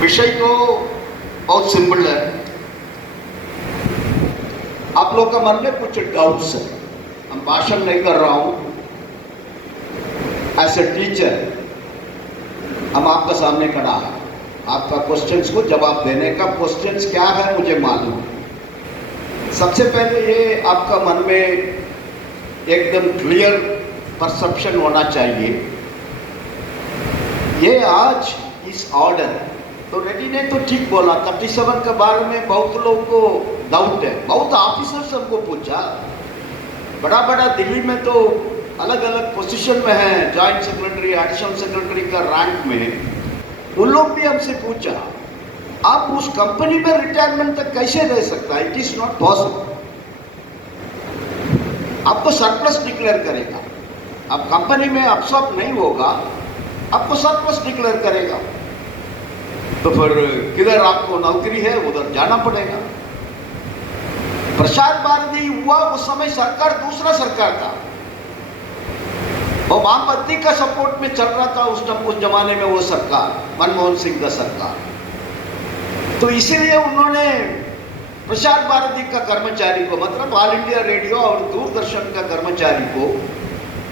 विषय तो बहुत सिंपल है। आप लोग का मन में कुछ डाउट्स है, हम भाषण नहीं कर रहा हूं। एज ए टीचर हम आपका सामने खड़ा है, आपका क्वेश्चंस को जवाब देने का। क्वेश्चंस क्या है मुझे मालूम है। सबसे पहले ये आपका मन में एकदम क्लियर परसेप्शन होना चाहिए, ये आज इस ऑर्डर तो रेड्डी ने तो ठीक बोला, 37 के बारे में बहुत लोगों को डाउट है। बहुत ऑफिसर्स हमको पूछा, बड़ा बड़ा दिल्ली में तो अलग अलग पोजीशन में है, जॉइंट सेक्रेटरी, एडिशनल सेक्रेटरी का रैंक में। उन लोग भी हमसे पूछा आप उस कंपनी में रिटायरमेंट तक कैसे रह सकता है? It is not possible. आपको सरप्लस डिक्लेयर करेगा, अब कंपनी में अपसॉर्ब नहीं होगा, आपको सरप्लस डिक्लेयर करेगा, तो फिर किधर आपको नौकरी है उधर जाना पड़ेगा। प्रसार भारती हुआ उस समय सरकार दूसरा सरकार था, वो वामपंथी का सपोर्ट में चल रहा था उस जमाने में वो सरकार, मनमोहन सिंह का सरकार। तो इसीलिए उन्होंने प्रसार भारती का कर्मचारी को, मतलब ऑल इंडिया रेडियो और दूरदर्शन का कर्मचारी को,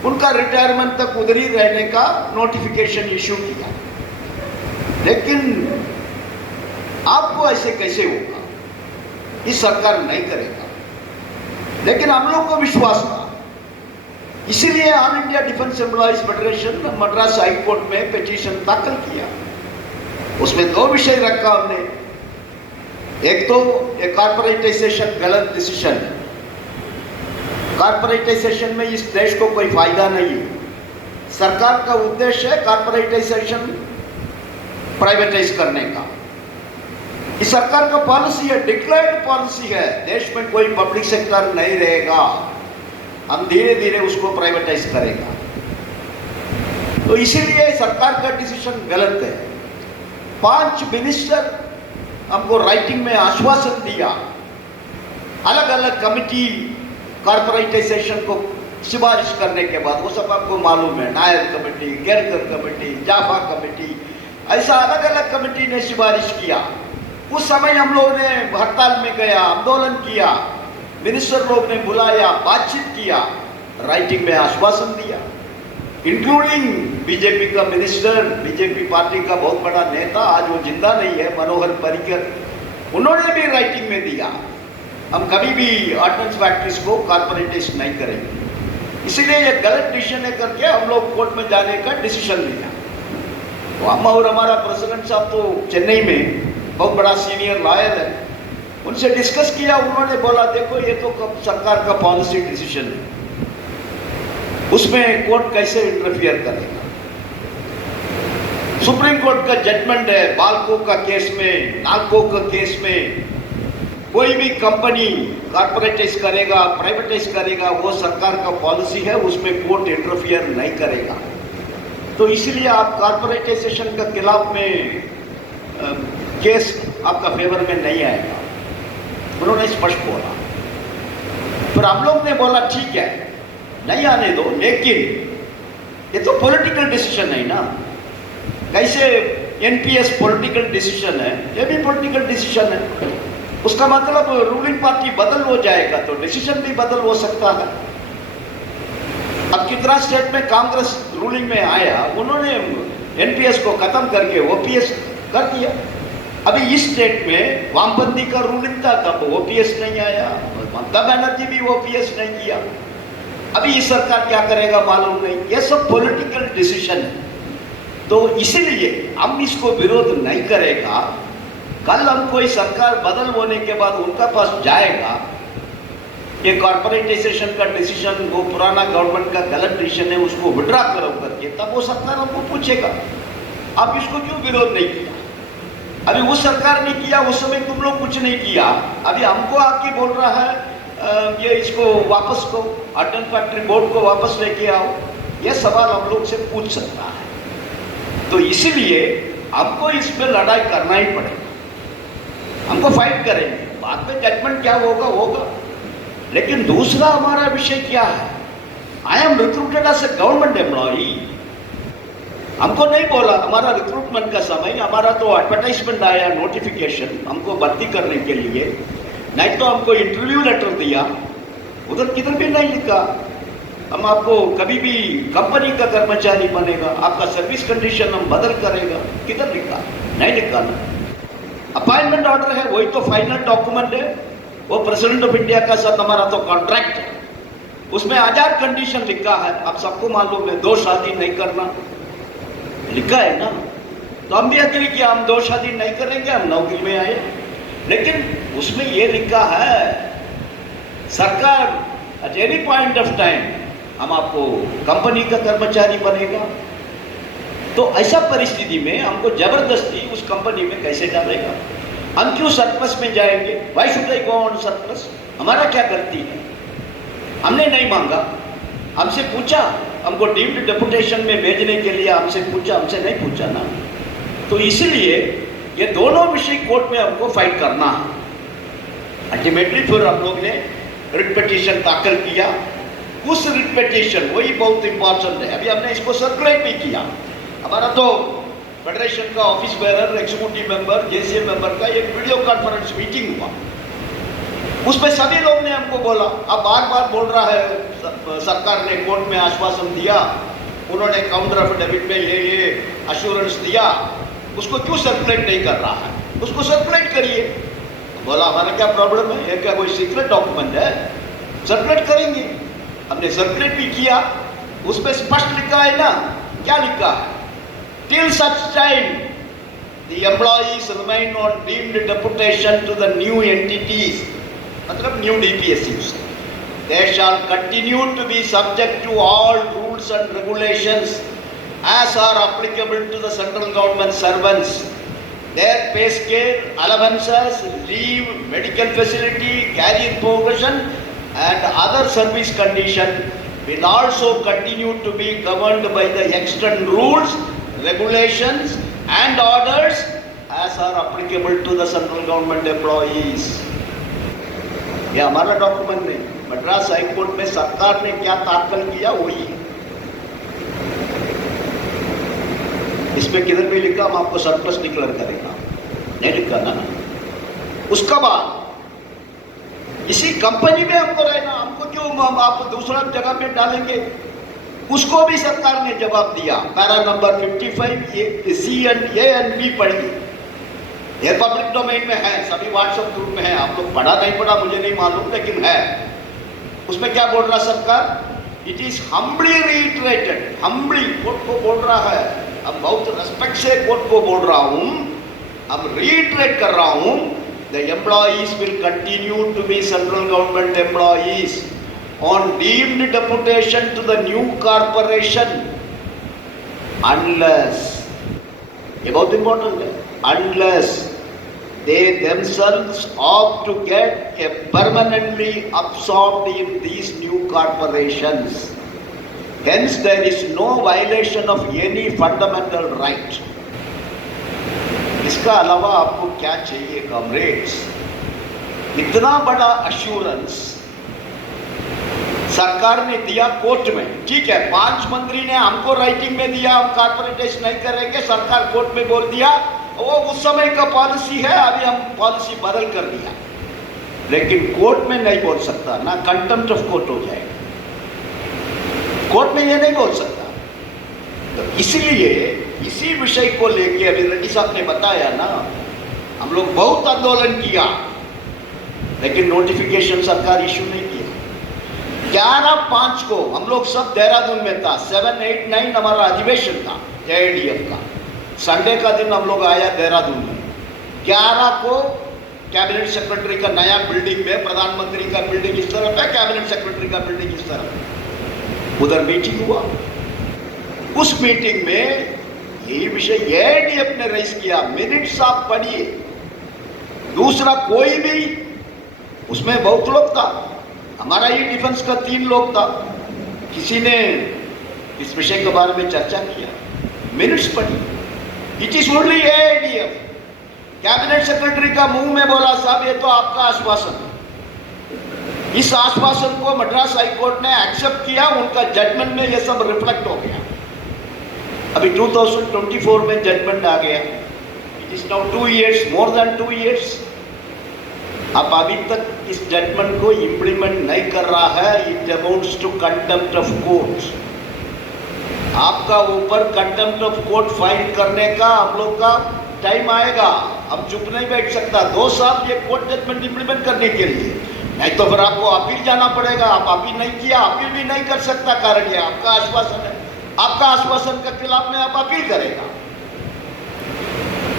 उनका रिटायरमेंट तक उधर ही रहने का नोटिफिकेशन इश्यू किया। लेकिन आपको ऐसे कैसे होगा? इस सरकार नहीं करेगा। लेकिन हम लोग को विश्वास था, इसीलिए all India defence employees federation Madras high court में पिटीशन दाखिल किया। उसमें दो विषय रखा हमने। एक तो ये कॉर्पोरेटाइजेशन गलत डिसीजन है, कॉर्पोरेटाइजेशन में इस देश को कोई फायदा नहीं है। सरकार का उद्देश्य है कॉर्पोरेटाइजेशन प्राइवेटाइज करने का। इस सरकार का पॉलिसी है, डिक्लेयर्ड पॉलिसी है, देश में कोई पब्लिक सेक्टर नहीं रहेगा, हम धीरे धीरे उसको प्राइवेटाइज करेगा। तो इसीलिए सरकार का डिसीजन गलत है। 5 मिनिस्टर हमको राइटिंग में आश्वासन दिया, अलग अलग कमिटी कॉर्पोरेटाइजेशन को सिफारिश करने के बाद, वो सब आपको मालूम है, नायर कमेटी, गेरकर कमेटी, जाफा कमेटी, ऐसा अलग अलग कमेटी ने सिफारिश किया। उस समय हम लोगों ने हड़ताल में गया, आंदोलन किया, मिनिस्टर लोग ने बुलाया, बातचीत किया, राइटिंग में आश्वासन दिया, इंक्लूडिंग बीजेपी का मिनिस्टर, बीजेपी पार्टी का बहुत बड़ा नेता, आज वो जिंदा नहीं है, मनोहर पर्रिकर, उन्होंने भी राइटिंग में दिया हम कभी भी ऑर्डिनेंस फैक्ट्रीज को कॉर्पोरेटाइज नहीं करेंगे। इसीलिए ये गलत डिसीजन है करके हम लोग कोर्ट में जाने का डिसीजन लिया। तो हम और हमारा प्रेसिडेंट साहब तो चेन्नई में बहुत बड़ा सीनियर लॉयर है, उनसे डिस्कस किया। उन्होंने बोला देखो ये तो सरकार का पॉलिसी डिसीजन है, उसमें कोर्ट कैसे इंटरफियर करेगा। सुप्रीम कोर्ट का जजमेंट है, बाल्को का केस में, नाल्को का केस में, कोई भी कंपनी कॉर्पोरेटाइज करेगा, प्राइवेटाइज करेगा, वो सरकार का पॉलिसी है, उसमें कोर्ट इंटरफियर नहीं करेगा। तो इसलिए आप कॉर्पोरेटाइजेशन के खिलाफ में केस आपका फेवर में नहीं आएगा, उन्होंने स्पष्ट बोला। फिर हम लोग ने बोला ठीक है नहीं आने दो, लेकिन ये तो पॉलिटिकल डिसीजन है ना, कैसे एनपीएस पॉलिटिकल डिसीजन है, ये भी पॉलिटिकल डिसीजन है, उसका मतलब रूलिंग पार्टी बदल हो जाएगा तो डिसीजन भी बदल हो सकता है। अब कितना स्टेट में कांग्रेस रूलिंग में आया, उन्होंने एनपीएस को खत्म करके ओपीएस कर दिया। अभी इस स्टेट में वामपंथी का रूलिंग था, तब ओपीएस नहीं आया, ममता बनर्जी भी ओपीएस नहीं किया। अभी ये सरकार क्या करेगा मालूम नहीं, ये सब पॉलिटिकल डिसीजन है। तो इसीलिए हम इसको विरोध नहीं करेगा। कल हम कोई सरकार बदल होने के बाद उनका पास जाएगा, ये कॉर्पोरेटाइजेशन का डिसीजन, वो पुराना गवर्नमेंट का गलत डिसीजन है, उसको विड्रॉ करो करके, तब वो सरकार हमको पूछेगा आप इसको क्यों विरोध नहीं किया। अभी उस सरकार ने किया, उस समय तुम लोग कुछ नहीं किया, अभी हमको आके बोल रहा है ये इसको वापस को ऑर्डिनेंस फैक्ट्री बोर्ड को वापस लेके आओ, ये सवाल हम लोग से पूछ सकता है। तो इसीलिए हमको इसमें लड़ाई करना ही पड़ेगा, हमको फाइट करेंगे, बाद में जजमेंट क्या होगा होगा। लेकिन दूसरा हमारा विषय क्या है, I am recruited as a government employee, हमको नहीं बोला, हमारा रिक्रूटमेंट का समय, हमारा तो एडवर्टाइजमेंट आया, नोटिफिकेशन हमको भर्ती करने के लिए, नहीं तो हमको इंटरव्यू लेटर दिया, उधर किधर भी नहीं लिखा हम आपको कभी भी कंपनी का कर्मचारी बनेगा, आपका सर्विस कंडीशन हम बदल करेगा, किधर लिखा? नहीं लिखा ना। अपॉइंटमेंट ऑर्डर है, वही तो फाइनल डॉक्यूमेंट है, वो प्रेसिडेंट ऑफ इंडिया का साथ हमारा तो कॉन्ट्रैक्ट है, उसमें 1000 कंडीशन लिखा है, आप सबको मालूम है, 2 शादी नहीं करना लिखा है ना। तो हम भी अग्री किया, हम 2 शादी नहीं करेंगे, हम नौकरी में आए, लेकिन उसमें ये लिखा है सरकार at any point of time हम आपको कंपनी का कर्मचारी बनेगा। तो ऐसा परिस्थिति में हमको जबरदस्ती उस कंपनी में कैसे डालेगा? हम क्यों सरप्लस में जाएंगे? Why should I go on surplus? हमारा क्या गलती है? हमने नहीं मांगा, हमसे पूछा, हमको डीम्ड डेपुटेशन में भेजने के लिए हमसे पूछा, हमसे नहीं पूछा ना। तो इसलिए ये दोनों विषय कोर्ट में हमको फाइट करना है। अल्टीमेटली फिर हम लोग ने रिट पिटीशन दाखिल किया। उस रिट पिटीशन वही बहुत इंपॉर्टेंट है, अभी हमने इसको सर्कुलेट भी किया। हमारा तो फेडरेशन का office bearer, executive member, JCA member का एक वीडियो कॉन्फ्रेंस मीटिंग हुआ, उसमें सभी लोग ने हमको बोला, अब बार बार बोल रहा है सरकार ने कोर्ट में आश्वासन दिया, उन्होंने काउंटर एफिडेविट में ये अश्योरेंस दिया, उसको क्यों सर्कुलेट नहीं कर रहा है? उसको सर्कुलेट करिए। बोला हमारा क्या प्रॉब्लम है, ये क्या कोई सीक्रेट डॉक्यूमेंट है? सर्कुलेट करेंगे। हमने सर्कुलेट भी किया, उस पर स्पष्ट लिखा है ना, क्या लिखा है? Till such time the employees remain on deemed deputation to the new entities, मतलब new DPSUs, they shall continue to be subject to all rules and regulations as are applicable to the central government servants. Their pay scale, allowances, leave, medical facility, career progression and other service condition will also continue to be governed by the extant rules, regulations and orders as are applicable to the central government employees. ये हमारा document नहीं, Madras high court में सरकार ने क्या दाखिल किया वही है। इसमें किधर भी लिखा हम आपको सरप्लस डिक्लेयर करेगा, नहीं लिखा ना। उसका बाद इसी कंपनी में हमको रहना, हमको क्यों आप दूसरा जगह में डालेंगे? उसको भी सरकार ने जवाब दिया। Para number 55 C and A and B पढ़िए, ये पब्लिक डोमेन में है, सभी व्हाट्सएप ग्रुप में है, आप लोग पढ़ा नहीं पढ़ा मुझे नहीं मालूम, लेकिन है। उसमें क्या बोल रहा सरकार? It is humbly reiterated, humbly court को बोल रहा है, अब बहुत रेस्पेक्ट से कोर्ट को बोल रहा हूं, अब रीइटरेट कर रहा हूं, the employees will continue to be central government employees on deemed deputation to the new corporation unless, ये बहुत इंपॉर्टेंट है, unless they themselves opt to get a permanently absorbed in these new corporations. Hence there is no violation of any fundamental right. इसका अलावा आपको क्या चाहिए comrades? इतना बड़ा अश्योरेंस सरकार ने दिया कोर्ट में, ठीक है, 5 मंत्री ने हमको राइटिंग में दिया हम कॉर्पोरेटाइज नहीं करेंगे, सरकार कोर्ट में बोल दिया, वो उस समय का पॉलिसी है, अभी हम पॉलिसी बदल कर दिया, लेकिन कोर्ट में नहीं बोल सकता ना, कंटेम्प्ट ऑफ कोर्ट हो जाएगा, कोर्ट में ये नहीं बोल सकता। तो इसलिए इसी विषय को लेके अभी रेड्डी साहब ने बताया ना, हम लोग बहुत आंदोलन किया, लेकिन नोटिफिकेशन सरकार इशू नहीं किया। 11/5 को हम लोग सब देहरादून में था, 7, 8, 9 हमारा अधिवेशन था AIDF का, संडे का दिन हम लोग आया देहरादून में। 11 को कैबिनेट सेक्रेटरी का नया बिल्डिंग में, प्रधानमंत्री का बिल्डिंग इस तरफ है, कैबिनेट सेक्रेटरी का बिल्डिंग इस तरफ है, उधर मीटिंग हुआ। उस मीटिंग में यही विषय AIDF ने रेज किया, मिनट्स आप पढ़िए। दूसरा कोई भी उसमें बहुत लोग था, हमारा ही डिफेंस का 3 लोग था, किसी ने इस विषय के बारे में चर्चा किया, मिनट्स पढ़ी। It is only AIDF, cabinet secretary का मुंह में बोला साहब ये तो आपका आश्वासन है। इस आश्वासन को मद्रास हाई कोर्ट ने एक्सेप्ट किया, उनका जजमेंट में ये सब रिफ्लेक्ट हो गया। अभी 2024 में जजमेंट आ गया, it is now 2 years, more than 2 years। अब अभी तक इस जजमेंट को इम्प्लीमेंट नहीं कर रहा है, it amounts to contempt of court. आपका ऊपर कंटेम्प्ट ऑफ कोर्ट फाइल करने का हम लोग का टाइम आएगा, अब चुप नहीं बैठ सकता 2 साल ये कोर्ट जजमेंट इम्प्लीमेंट करने के लिए, नहीं तो फिर आपको अपील जाना पड़ेगा। आप अपील नहीं किया, अपील भी नहीं कर सकता, कारण ये आपका आश्वासन है, आपका आश्वासन के खिलाफ में आप अपील करेगा।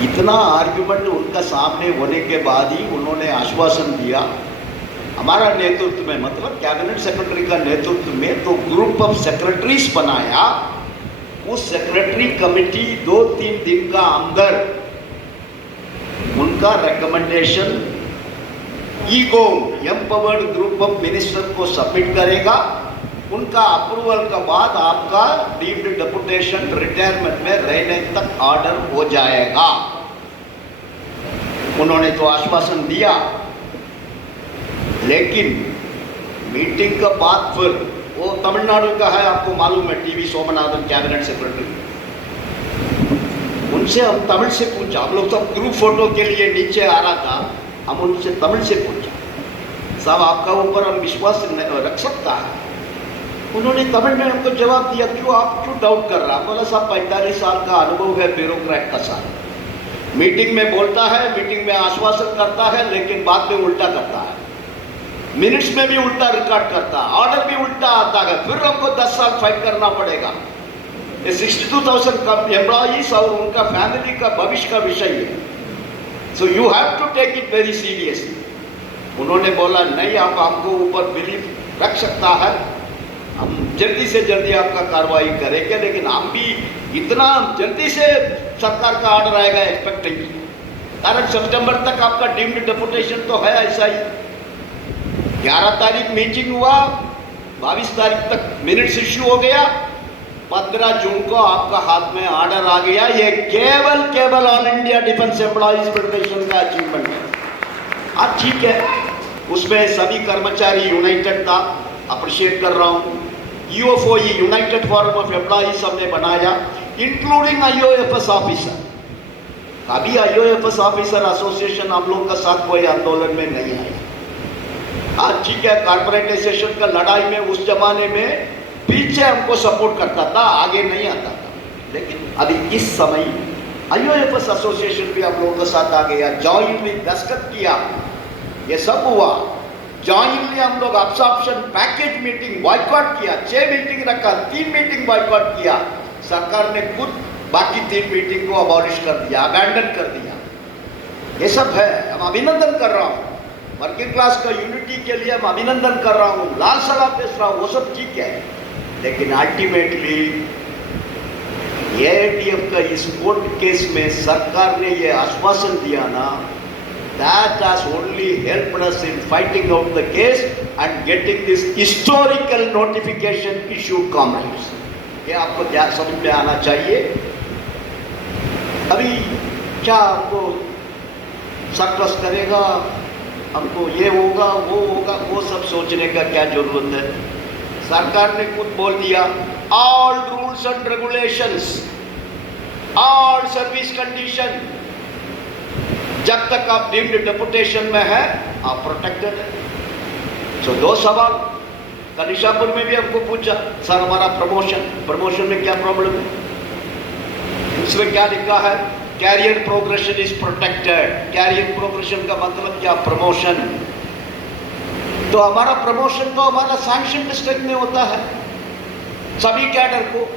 इतना आर्ग्यूमेंट उनका सामने होने के बाद ही उन्होंने आश्वासन दिया, हमारा नेतृत्व में, मतलब कैबिनेट सेक्रेटरी का नेतृत्व में तो ग्रुप ऑफ सेक्रेटरीज बनाया। उस सेक्रेटरी कमेटी 2-3 दिन का अंदर उनका recommendation ego empowered group of minister को सबमिट करेगा। उनका अप्रूवल के बाद आपका डीम्ड डेपुटेशन रिटायरमेंट में रहने तक ऑर्डर हो जाएगा। उन्होंने तो आश्वासन दिया, लेकिन मीटिंग के बाद फिर वो तमिलनाडु का है, आपको मालूम है, टीवी सोमनाथन कैबिनेट सेक्रेटरी, उनसे हम तमिल से पूछा, हम लोग सब ग्रुप फोटो के लिए नीचे आ रहा था, हम उनसे तमिल से पूछा, साहब आपका ऊपर हम विश्वास रख सकता है? उन्होंने तमिल में हमको जवाब दिया, क्यों आप क्यों डाउट कर रहा? बोला साहब 45 साल का अनुभव है ब्यूरोक्रेट का साथ, मीटिंग में बोलता है, मीटिंग में आश्वासन करता है, लेकिन बाद में उल्टा करता है, मिनट्स में भी उल्टा रिकॉर्ड करता है, ऑर्डर भी उल्टा आता है, फिर हमको 10 साल फाइट करना पड़ेगा। ये 62,000 एम्प्लॉइज और उनका फैमिली का भविष्य का विषय है, so you have to take it very seriously. उन्होंने बोला नहीं, आप हमको ऊपर बिलीव रख सकता है, हम जल्दी से जल्दी आपका कार्रवाई करेंगे, लेकिन हम भी इतना जल्दी से सरकार का ऑर्डर आएगा एक्सपेक्ट नहीं, कारण सितंबर तक आपका डीम्ड डेपुटेशन तो है ऐसा ही। 11 तारीख मीटिंग हुआ, 22 तारीख तक मिनट्स इश्यू हो गया, 15 जून को आपका हाथ में ऑर्डर आ गया। ये केवल all India defence employees federation का अचीवमेंट है। अब ठीक है, उसमें सभी कर्मचारी यूनाइटेड था, अप्रिशिएट कर रहा हूँ। यूएफओई यूनाइटेड फोरम ऑफ एम्प्लॉइज हमने बनाया, इंक्लूडिंग आईओएफएस ऑफिसर। अभी आईओएफएस ऑफिसर एसोसिएशन हम लोग का साथ कोई आंदोलन में नहीं आया। हाँ ठीक है, कॉर्पोरेटाइजेशन का लड़ाई में उस जमाने में पीछे हमको सपोर्ट करता था, आगे नहीं आता था, लेकिन अभी इस समय आईओएफएस एसोसिएशन भी हम लोगों के साथ आ गया, जॉइंटली दस्तखत किया, ये सब हुआ। जॉइंटली हम लोग अब्सॉर्प्शन पैकेज मीटिंग बॉयकॉट किया, 6 मीटिंग रखा, 3 मीटिंग बॉयकॉट किया, सरकार ने खुद बाकी 3 मीटिंग को अबॉलिश कर दिया, अबैंडन कर दिया। ये सब है, हम अभिनंदन कर रहा हूँ, वर्किंग क्लास का यूनिटी के लिए हम अभिनंदन कर रहा हूँ, लाल सलाम पेश रहा हूँ, वो सब ठीक है, लेकिन अल्टीमेटली एआईटीएफ का इस कोर्ट केस में सरकार ने ये आश्वासन दिया ना, that has only helped us in fighting out the case and getting this historical notification issued, comrades। ये आपको समझ में आना चाहिए। अभी क्या हमको सर्कस करेगा, हमको ये होगा वो होगा, वो सब सोचने का क्या जरूरत है? सरकार ने खुद बोल दिया, all rules and regulations, all service condition, जब तक आप डीम्ड डेपुटेशन में है आप प्रोटेक्टेड है। सो 2 सवाल कल ईशापुर में भी हमको पूछा, सर हमारा प्रमोशन में क्या प्रॉब्लम है? इसमें क्या लिखा है? Career progression is protected. Career progression का मतलब क्या? प्रमोशन। तो हमारा प्रमोशन तो हमारा सैंक्शन डिस्ट्रिक्ट में होता है सभी कैडर को,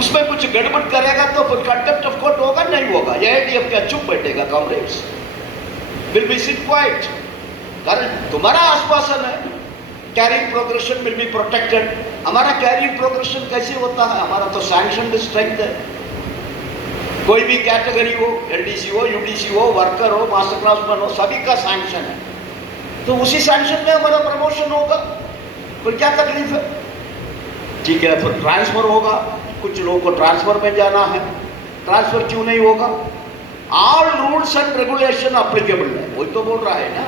उसमें कुछ गड़बड़ करेगा तो फिर कंटेम्प्ट ऑफ कोर्ट होगा नहीं होगा? एआईटीएफ क्या चुप बैठेगा? Comrades will be sit quite, कारण तुम्हारा आश्वासन है career progression will be protected. हमारा कैरियर प्रोग्रेशन कैसे होता है? हमारा तो सैंक्शन डिस्ट्रिक्ट है, कोई भी कैटेगरी हो, एलडीसी हो, यूडीसी हो, वर्कर हो, मास्टर क्राफ्ट्समैन हो, सभी का सैंक्शन है, तो उसी सैंक्शन में हमारा प्रमोशन होगा, फिर क्या तकलीफ है? ठीक है, फिर ट्रांसफर होगा, कुछ लोगों को ट्रांसफर में जाना है, ट्रांसफर क्यों नहीं होगा? All rules and regulation applicable है, वही तो बोल रहा है ना,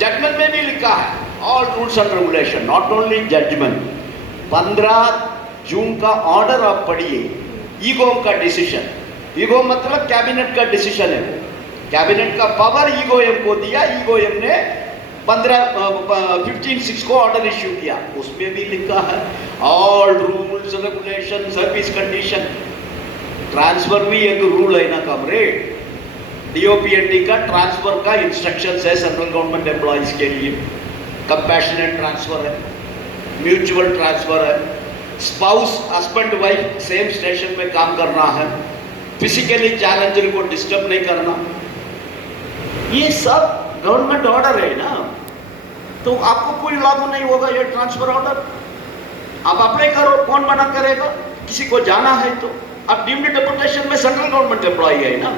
जजमेंट में भी लिखा है all rules and regulation, not only judgement. 15 जून का ऑर्डर आप पढ़िए, ईगोम का डिसीजन, ईगोम मतलब कैबिनेट का डिसीजन है, कैबिनेट का पावर ईगोएम को दिया, ईगोएम ने 15/6 को ऑर्डर इश्यू किया। उसमें भी लिखा है all rules regulation service condition, transfer भी एक रूल है ना कमरेड, डीओपीएनडी का ट्रांसफर का इंस्ट्रक्शंस है सेंट्रल गवर्नमेंट एम्प्लॉइज के लिए, कंपैशनेट ट्रांसफर है, म्यूचुअल ट्रांसफर है, spouse husband wife same station में काम करना है, फिजिकली चैलेंजर को डिस्टर्ब नहीं करना, ये सब गवर्नमेंट ऑर्डर है ना, तो आपको कोई लागू नहीं होगा ये ट्रांसफर ऑर्डर। आप अप्लाई करो, कौन मना करेगा? किसी को जाना है तो आप डीम्ड डेपुटेशन में सेंट्रल गवर्नमेंट एम्प्लॉय है ना,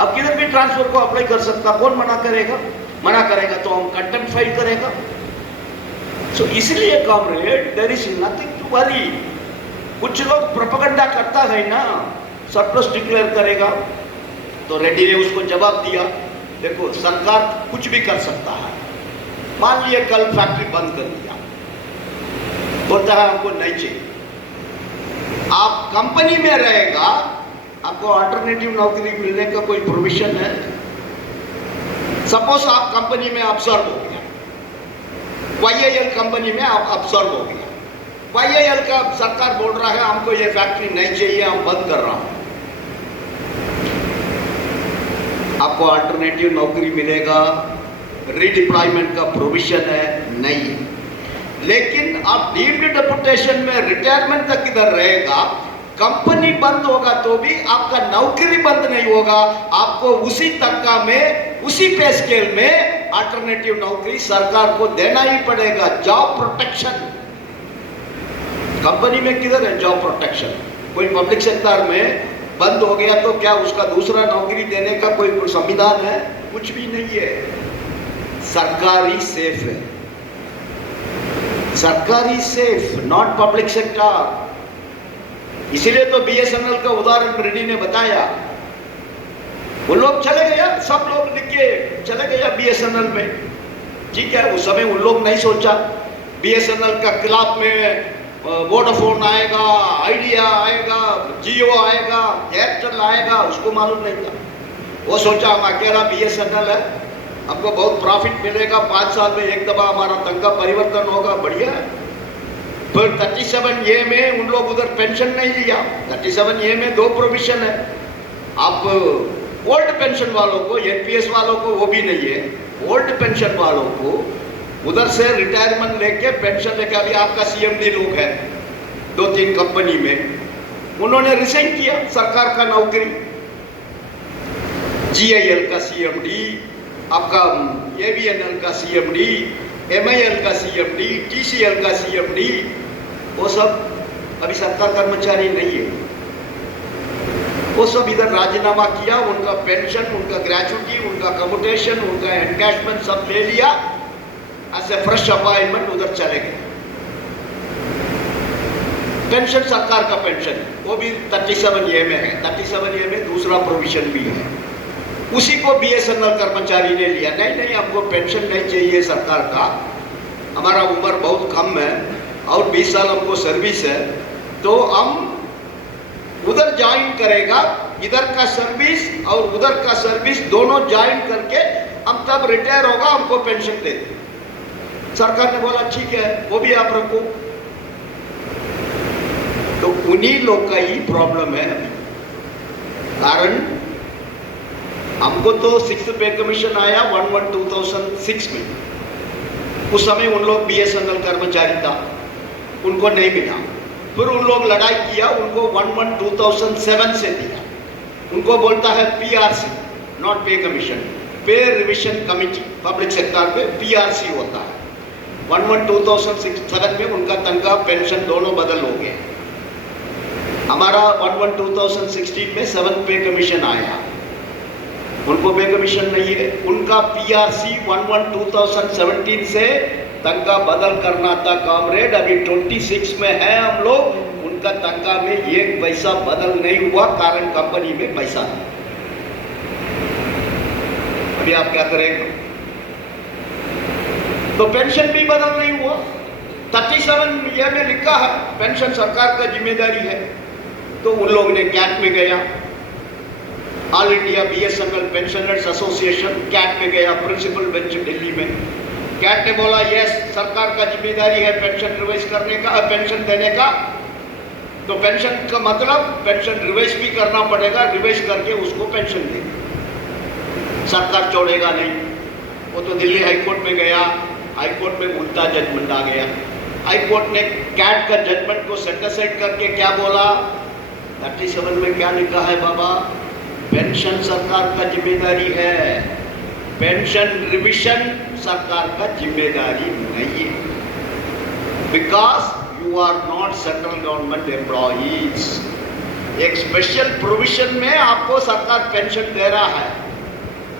आप किधर भी ट्रांसफर को अप्लाई कर सकता, कौन मना करेगा? मना करेगा तो हम कंटेम्प्ट फाइल करेगा। सो इसलिए comrade there is nothing to worry. कुछ लोग प्रोपेगेंडा करता है ना, सरप्लस डिक्लेयर करेगा, तो रेड्डी ने उसको जवाब दिया, देखो सरकार कुछ भी कर सकता है, मान लिया कल फैक्ट्री बंद कर दिया, बोलता है हमको नहीं चाहिए, आप कंपनी में रहेगा, आपको अल्टरनेटिव नौकरी मिलने का कोई प्रोविजन है? सपोज आप कंपनी में ऑब्जर्व हो गया, YIL कंपनी में आप ऑब्जर्व हो गया, YIL का सरकार बोल रहा है हमको ये फैक्ट्री नहीं चाहिए, हम बंद कर रहा हूं, आपको अल्टरनेटिव नौकरी मिलेगा, रीडिप्लॉयमेंट का प्रोविजन है? नहीं। लेकिन आप डीम्ड डेपुटेशन में रिटायरमेंट तक इधर रहेगा, कंपनी बंद होगा तो भी आपका नौकरी बंद नहीं होगा, आपको उसी तनख्वाह में उसी पे स्केल में अल्टरनेटिव नौकरी सरकार को देना ही पड़ेगा। जॉब प्रोटेक्शन कंपनी में किधर है जॉब प्रोटेक्शन? कोई पब्लिक सेक्टर में बंद हो गया तो क्या उसका दूसरा नौकरी देने का कोई संविधान है? कुछ भी नहीं है। सरकारी सेफ है, सरकारी सेफ, नॉट पब्लिक सेक्टर। इसीलिए तो BSNL का उदाहरण रेड्डी ने बताया, वो लोग चले गया, सब लोग लिख के चले गया BSNL में, ठीक है, उस समय उन लोग नहीं सोचा BSNL का खिलाफ में वोडाफोन आएगा, आइडिया आएगा, जियो आएगा, एयरटेल आएगा, उसको मालूम नहीं था। वो सोचा हम अकेला BSNL है, हमको बहुत प्रॉफिट मिलेगा, 5 साल में एक दफा हमारा तनख्वाह परिवर्तन होगा, बढ़िया है। फिर 37A में उन लोग उधर पेंशन नहीं लिया। 37A में 2 प्रोविजन है, आप ओल्ड पेंशन वालों को, NPS वालों को वो भी नहीं है, ओल्ड पेंशन वालों को उधर से रिटायरमेंट लेके पेंशन लेके, अभी आपका CMD लोग है 2-3 कंपनी में, उन्होंने रिजाइन किया सरकार का नौकरी, GIL का CMD, आपका AVNL का CMD, MIL का CMD, TCL का CMD, वो सब अभी सरकार कर्मचारी नहीं है, वो सब इधर राजीनामा किया, उनका पेंशन, उनका ग्रेजुटी, उनका कम्यूटेशन, उनका एनकैशमेंट सब ले लिया, ऐसे फ्रेश अपॉइंटमेंट उधर चले गए। पेंशन सरकार का पेंशन वो भी 37A में है, 37A में दूसरा प्रोविजन भी है, उसी को BSNL कर्मचारी ने लिया। नहीं नहीं, हमको पेंशन नहीं चाहिए सरकार का, हमारा उम्र बहुत कम है और 20 साल हमको सर्विस है, तो हम उधर ज्वाइन करेगा, इधर का सर्विस और उधर का सर्विस दोनों ज्वाइन करके हम तब रिटायर होगा, हमको पेंशन दे दे। सरकार ने बोला ठीक है, वो भी आप रखो। तो उन्हीं लोग का ही प्रॉब्लम है अभी, कारण हमको तो 6th पे कमीशन आया 1/1/2006 में, उस समय उन लोग BSNL कर्मचारी था, उनको नहीं मिला, फिर उन लोग लड़ाई किया, उनको 1/1/2007 से दिया, उनको बोलता है PRC, नॉट पे कमीशन, पे रिविजन कमिटी, पब्लिक सेक्टर पे PRC होता है। 1/1/2007 में उनका तनख्वाह पेंशन दोनों बदल हो गए। हमारा 1/1/2016 में 7th पे कमीशन आया, उनको पे कमीशन नहीं है, उनका PRC 1/1/2017 से तनख्वाह बदल करना था कॉमरेड, अभी 26 में है हम लोग, उनका तनख्वाह में 1 पैसा बदल नहीं हुआ, कारण कंपनी में पैसा नहीं। अभी आप क्या करेंगे? तो पेंशन भी बदल नहीं हुआ, 37 ये में लिखा है पेंशन सरकार का जिम्मेदारी है। तो उन लोगों ने कैट में गया, all India BSNL pensioners association CAT में गया, प्रिंसिपल बेंच दिल्ली में। कैट ने बोला यस सरकार का जिम्मेदारी है पेंशन रिवाइज करने का, पेंशन देने का। तो पेंशन का मतलब पेंशन रिवाइज भी करना पड़ेगा, रिवाइज करके उसको पेंशन देगा, सरकार छोड़ेगा नहीं। वो तो दिल्ली हाईकोर्ट में गया, हाईकोर्ट में उल्टा जजमेंट आ गया। हाईकोर्ट ने कैट का जजमेंट को सेट असाइड करके क्या बोला, 37 में क्या लिखा है बाबा, पेंशन सरकार का जिम्मेदारी है, पेंशन रिविजन सरकार का जिम्मेदारी नहीं है, because you are not central government employees. एक स्पेशल प्रोविजन में आपको सरकार पेंशन दे रहा है,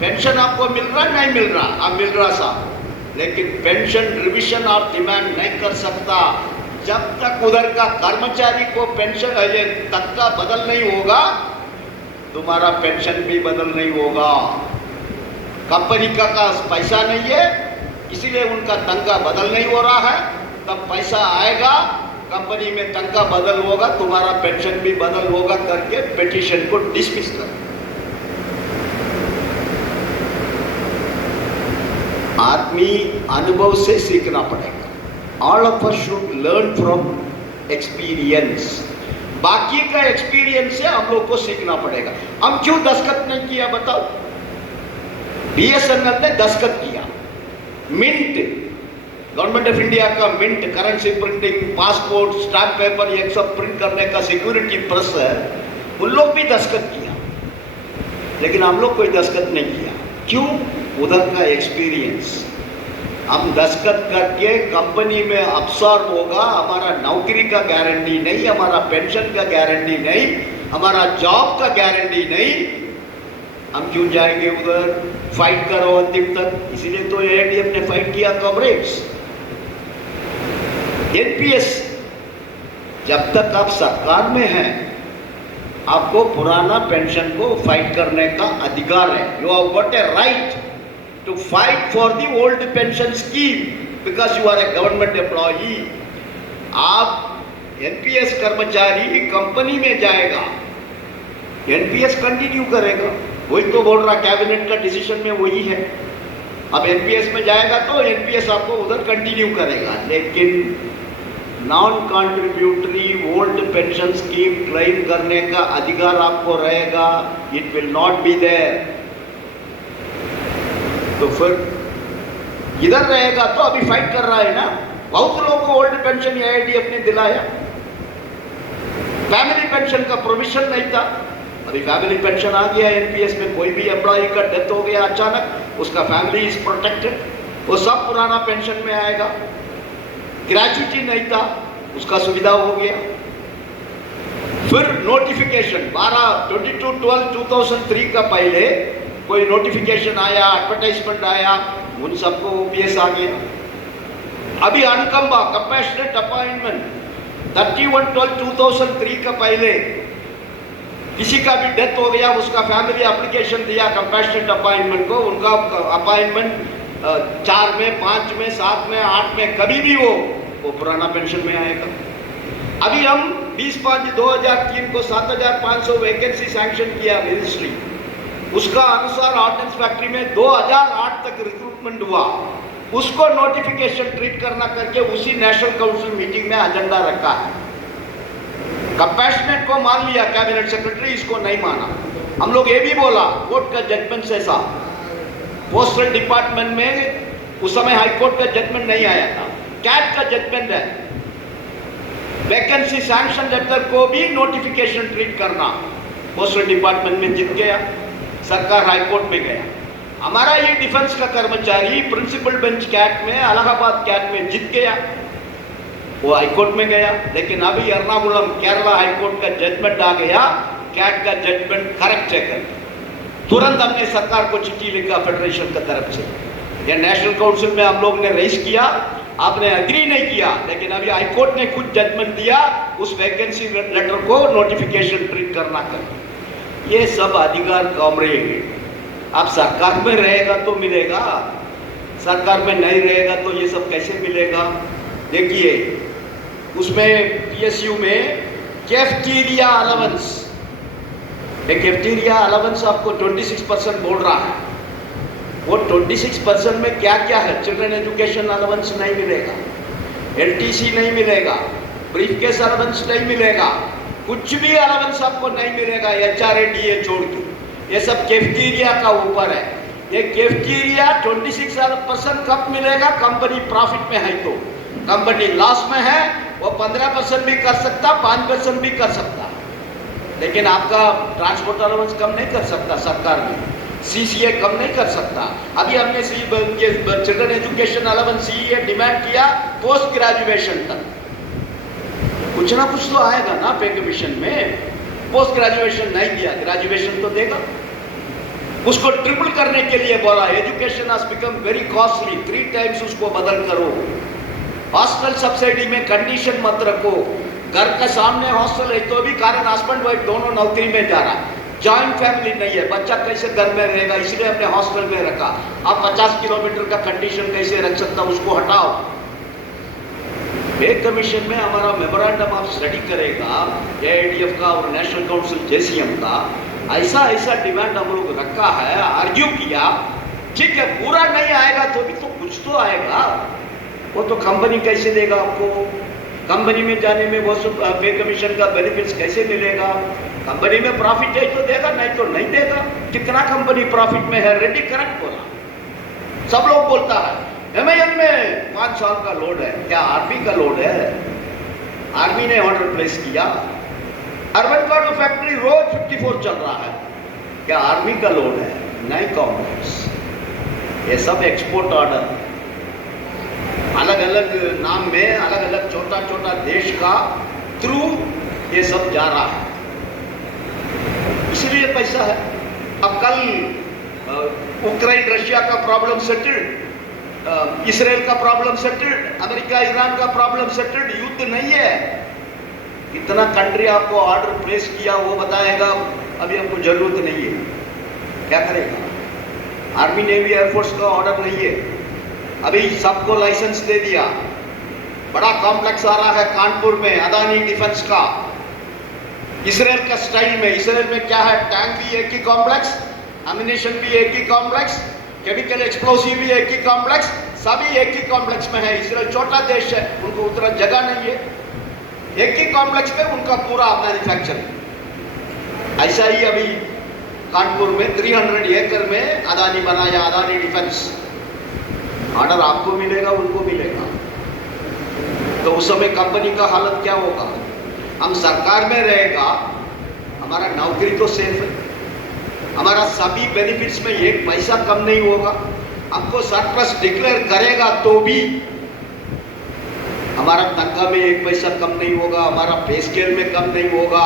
पेंशन आपको मिल रहा नहीं मिल रहा, अब मिल रहा साहब, लेकिन पेंशन रिविजन आप डिमांड नहीं कर सकता जब तक उधर का कर्मचारी को पेंशन ये तनख्वाह बदल नहीं होगा, तुम्हारा पेंशन भी बदल नहीं होगा। कंपनी का पैसा नहीं है, इसीलिए उनका तनख्वाह बदल नहीं हो रहा है, तब पैसा आएगा, कंपनी में तनख्वाह बदल होगा, तुम्हारा पेंशन भी बदल होगा करके पिटीशन को डिसमिस कर। आदमी अनुभव से सीखना पड़ेगा। All of us should learn from experience. बाकी का एक्सपीरियंस से हम लोग को सीखना पड़ेगा। हम क्यों दस्तखत नहीं किया बताओ? BSNL ने दस्तखत किया, मिंट, गवर्नमेंट ऑफ इंडिया का mint, currency printing, passport, stamp paper, ये सब प्रिंट करने का सिक्योरिटी प्रेस है, उन लोग भी दस्तखत किया, लेकिन हम लोग कोई दस्तखत नहीं किया। क्यों? उधर का एक्सपीरियंस। हम दस्तखत करके कंपनी में अब्सॉर्ब होगा, हमारा नौकरी का गारंटी नहीं, हमारा पेंशन का गारंटी नहीं, हमारा जॉब का गारंटी नहीं, हम क्यों जाएंगे उधर? फाइट करो अंतिम तक। इसीलिए तो AITF ने फाइट किया कॉमरेड्स। NPS, जब तक आप सरकार में हैं, आपको पुराना पेंशन को फाइट करने का अधिकार है। You have got a right to fight for the old pension scheme because you are a government employee। आप NPS कर्मचारी कंपनी में जाएगा, NPS कंटिन्यू करेगा, वही तो बोल रहा, कैबिनेट का डिसीजन में वही है। अब NPS में जाएगा तो NPS आपको उधर कंटिन्यू करेगा, लेकिन non contributory old pension scheme claim करने का अधिकार आपको रहेगा, it will not be there. तो फिर इधर रहेगा तो अभी फाइट कर रहा है ना, बहुत लोगों को ओल्ड पेंशन AITF ने दिलाया। फैमिली पेंशन का प्रोविजन नहीं था, अभी फैमिली पेंशन आ गया NPS में। कोई भी एम्प्लॉय का डेथ हो गया अचानक, उसका फैमिली इज प्रोटेक्टेड, वो सब पुराना पेंशन में आएगा। ग्रेजुटी नहीं था, उसका सुविधा हो गया। फिर नोटिफिकेशन 22/12/2003 का पहले कोई नोटिफिकेशन आया, एडवर्टाइजमेंट आया, उन सबको OPS आ गया। अभी अनकम्बा कंपैशनेट अपॉइंटमेंट 31/12/2003 का पहले किसी का भी डेथ हो गया, उसका फैमिली एप्लीकेशन दिया कंपैशनेट अपॉइंटमेंट को, उनका अपॉइंटमेंट 4 में, 5 में, 7 में, 8 में, कभी भी हो, वो पुराना पेंशन में आएगा। अभी हम 20/5/2003 को 7,500 वैकेंसी सैंक्शन किया मिनिस्ट्री, उसका अनुसार ऑर्डिनेंस फैक्ट्री में 2008 तक रिक्रूटमेंट हुआ, उसको नोटिफिकेशन ट्रीट करना करके उसी नेशनल काउंसिल मीटिंग में एजेंडा रखा है। कंपैशनेट को मान लिया कैबिनेट सेक्रेटरी, इसको नहीं माना। हम लोग ये भी बोला कोर्ट का जजमेंट से सा, पोस्टल डिपार्टमेंट में उस समय हाई कोर्ट का जजमेंट नहीं आया था, कैट का जजमेंट है, वैकेंसी सैंक्शन लेटर को भी नोटिफिकेशन ट्रीट करना। पोस्टल डिपार्टमेंट में जीत गया, सरकार हाई कोर्ट में गया। हमारा ये डिफेंस का कर्मचारी प्रिंसिपल बेंच कैट में, इलाहाबाद कैट में जीत गया, वो हाई कोर्ट में गया। लेकिन अभी एर्नाकुलम केरला हाई कोर्ट का जजमेंट आ गया, कैट का जजमेंट करेक्ट है करके तुरंत हमने सरकार को चिट्ठी लिखा फेडरेशन की तरफ से। ये नेशनल काउंसिल में हम लोग ने रेज किया, आपने एग्री नहीं किया, लेकिन अभी हाई कोर्ट ने खुद जजमेंट दिया उस वैकेंसी लेटर को नोटिफिकेशन ट्रीट करना कर। ये सब अधिकार कॉमरेड। आप सरकार में रहेगा तो मिलेगा, सरकार में नहीं रहेगा तो ये सब कैसे मिलेगा? देखिए उसमें पीएसयू में कैफेटेरिया अलाउंस, एक कैफेटेरिया अलाउंस आपको 26% बोल रहा है। वो 26% में क्या क्या है? चिल्ड्रन एजुकेशन अलाउंस नहीं मिलेगा, एलटीसी नहीं मिलेगा, ब्रीफकेस अलाउंस नहीं मिलेगा, कुछ भी अलाउंस आपको नहीं मिलेगा एचआरए छोड़ के। ये सब कैफेटेरिया का ऊपर है। ये कैफेटेरिया 26% कब मिलेगा? कंपनी प्रॉफिट में है तो। कंपनी लॉस में है वो 15% भी कर सकता, 5% भी कर सकता, लेकिन आपका ट्रांसपोर्ट अलाउंस कम नहीं कर सकता सरकार में, सीसीए कम नहीं कर सकता। अभी हमने children education allowance CA demand किया पोस्ट ग्रेजुएशन तक, कुछ ना कुछ तो आएगा ना पे कमीशन में। पोस्ट ग्रेजुएशन नहीं दिया, ग्रेजुएशन तो देगा। उसको ट्रिपल करने के लिए बोला, education has become very costly, 3 times उसको बदल करो। हॉस्टल सब्सिडी में कंडीशन मत रखो, घर के सामने हॉस्टल है तो भी, कारण हस्बैंड वाइफ दोनों नौकरी में जा रहा, जॉइंट फैमिली नहीं है, बच्चा कैसे घर में रहेगा, इसलिए हमने हॉस्टल में रखा। आप 50 किलोमीटर का कंडीशन कैसे रख सकता, उसको हटाओ। पे कमीशन में हमारा मेमोरेंडम ऑफ स्टडी करेगा एआईडीएफ का और नेशनल काउंसिल जेसीएम का, ऐसा ऐसा डिमांड हम लोग रखा है, आर्ग्यू किया। ठीक है, पूरा नहीं आएगा तो भी तो कुछ तो आएगा। वो तो कंपनी कैसे देगा आपको? कंपनी में जाने में वो सब पे कमीशन का बेनिफिट्स कैसे मिलेगा? कंपनी में प्रॉफिट है तो देगा, नहीं तो नहीं देगा। कितना कंपनी प्रॉफिट में है? रेड्डी करेक्ट बोला, सब लोग बोलता है। एमआईएल में 5 साल का लोड है, क्या आर्मी का लोड है? आर्मी ने ऑर्डर प्लेस किया। अर्बन कार्ड फैक्ट्री रोज 54 चल रहा है, क्या आर्मी का लोड है? नहीं कॉम्प्लेक्स। ये सब एक्सपोर्ट ऑर्डर अलग अलग नाम में, अलग अलग छोटा छोटा देश का थ्रू ये सब जा रहा है, इसलिए पैसा है। अब कल उक्रेन रशिया का प्रॉब्लम सेटल्ड, इसराइल का प्रॉब्लम सेटल्ड, अमेरिका ईरान का प्रॉब्लम सेटल्ड, युद्ध नहीं है। इतना कंट्री आपको ऑर्डर प्लेस किया, वो बताएगा अभी हमको जरूरत नहीं है, क्या करेगा? आर्मी नेवी एयरफोर्स का ऑर्डर नहीं है, अभी सबको लाइसेंस दे दिया। बड़ा कॉम्प्लेक्स आ रहा है कानपुर में अदानी डिफेंस का, इसराइल का स्टाइल में। इसराइल में क्या है? टैंक भी एक ही कॉम्प्लेक्स, एमिनेशन भी एक ही कॉम्प्लेक्स, केमिकल एक्सप्लोसिव भी एक ही कॉम्प्लेक्स, सभी एक ही कॉम्प्लेक्स में है। इसराइल छोटा देश है, उनको उतना जगह नहीं है, एक ही कॉम्प्लेक्स में उनका पूरा मैन्युफैक्चरिंग। ऐसा ही अभी कानपुर में 300 एकड़ में अदानी बनाया, अदानी डिफेंस। ऑर्डर आपको मिलेगा, उनको मिलेगा, तो उस समय कंपनी का हालत क्या होगा? हम सरकार में रहेगा, हमारा नौकरी तो सेफ है, हमारा सभी बेनिफिट्स में एक पैसा कम नहीं होगा। हमको सरप्लस डिक्लेयर करेगा तो भी हमारा तनख्वाह में एक पैसा कम नहीं होगा, हमारा पे स्केल में कम नहीं होगा,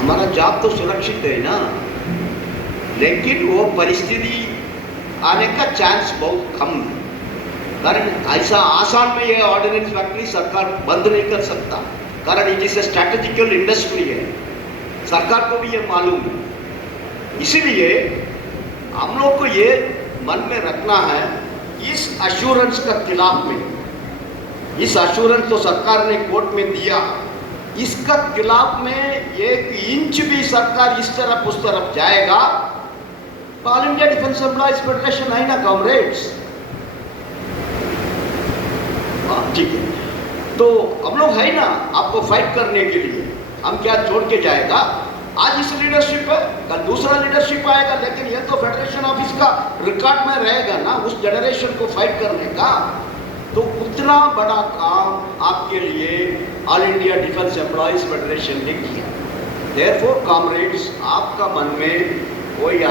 हमारा जॉब तो सुरक्षित है ना। लेकिन वो परिस्थिति आने का चांस बहुत कम है, कारण ऐसा आसान में ये ऑर्डिनेंस फैक्ट्री सरकार बंद नहीं कर सकता, कारण it is a strategical industry है, सरकार को भी ये मालूम है। इसीलिए हम लोग को ये मन में रखना है, इस अश्योरेंस का खिलाफ में, इस अश्योरेंस तो सरकार ने कोर्ट में दिया, इसका खिलाफ में 1 इंच भी सरकार इस तरफ उस तरफ जाएगा, all India defence employees federation है ना कॉमरेड्स, ठीक है, तो हम लोग है ना आपको फाइट करने के लिए। हम क्या छोड़ के जाएगा? आज इस लीडरशिप है, कल दूसरा लीडरशिप आएगा, लेकिन ये तो फेडरेशन ऑफिस का रिकॉर्ड में रहेगा ना उस जनरेशन को फाइट करने का। तो उतना बड़ा काम आपके लिए all India defence employees federation ने किया। देयरफॉर कॉमरेड्स, आपका मन में कोई